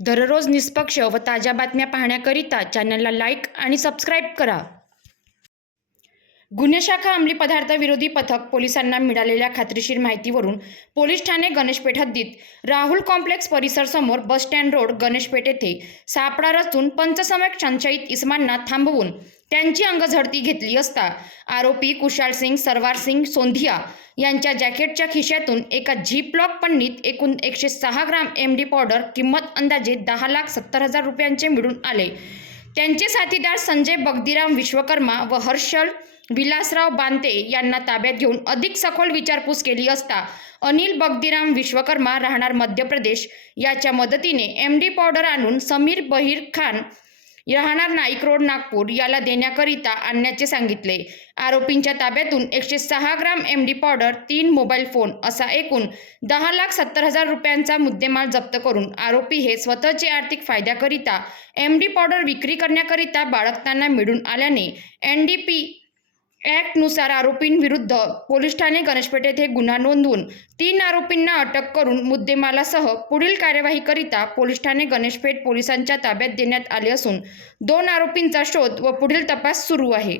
दररोज निष्पक्ष व ताज्या बातम्या पाहण्याकरिता चॅनलला लाईक आणि सबस्क्राईब करा. गुन्हे शाखा अंमली पदार्थ विरोधी पथक पोलिसांना मिळालेल्या खात्रीशीर माहितीवरून पोलीस ठाणे गणेशपेठ हद्दीत राहुल कॉम्प्लेक्स परिसरसमोर बस स्टँड रोड गणेशपेठ येथे सापडा रचून पंचसमयक संशयित इसमांना थांबवून त्यांची अंगझडती घेतली असता आरोपी कुशाल सिंग सरवार सिंग सोंधिया यांच्या जॅकेटच्या खिशातून एका झीप लॉक पन्नीत एकूण एकशे सहा ग्राम एम डी पावडर किंमत अंदाजे दहा लाख सत्तर हजार रुपयांचे मिळून आले. त्यांचे साथीदार संजय बगदीराम विश्वकर्मा व हर्षल विलासराव बांते यांना ताब्यात घेऊन अधिक सखोल विचारपूस केली असता अनिल बगदीराम विश्वकर्मा राहणार मध्य प्रदेश याच्या मदतीने एम डी पावडर आणून समीर बहीर खान राहणार नाईक रोड नागपूर याला देण्याकरिता आणण्याचे सांगितले. आरोपींच्या ताब्यातून एकशे सहा ग्राम एम डी पावडर तीन मोबाईल फोन असा एकूण दहा लाख सत्तर हजार रुपयांचा मुद्देमाल जप्त करून आरोपी हे स्वतःचे आर्थिक फायद्याकरिता एम डी पावडर विक्री करण्याकरिता बाळगताना मिळून आल्याने एन डी पी ॲक्टनुसार आरोपींविरुद्ध पोलीस ठाणे गणेशपेठ येथे गुन्हा नोंदवून तीन आरोपींना अटक करून मुद्देमालासह पुढील कार्यवाहीकरिता पोलीस ठाणे गणेशपेठ पोलिसांच्या ताब्यात देण्यात आले असून दोन आरोपींचा शोध व पुढील तपास सुरू आहे.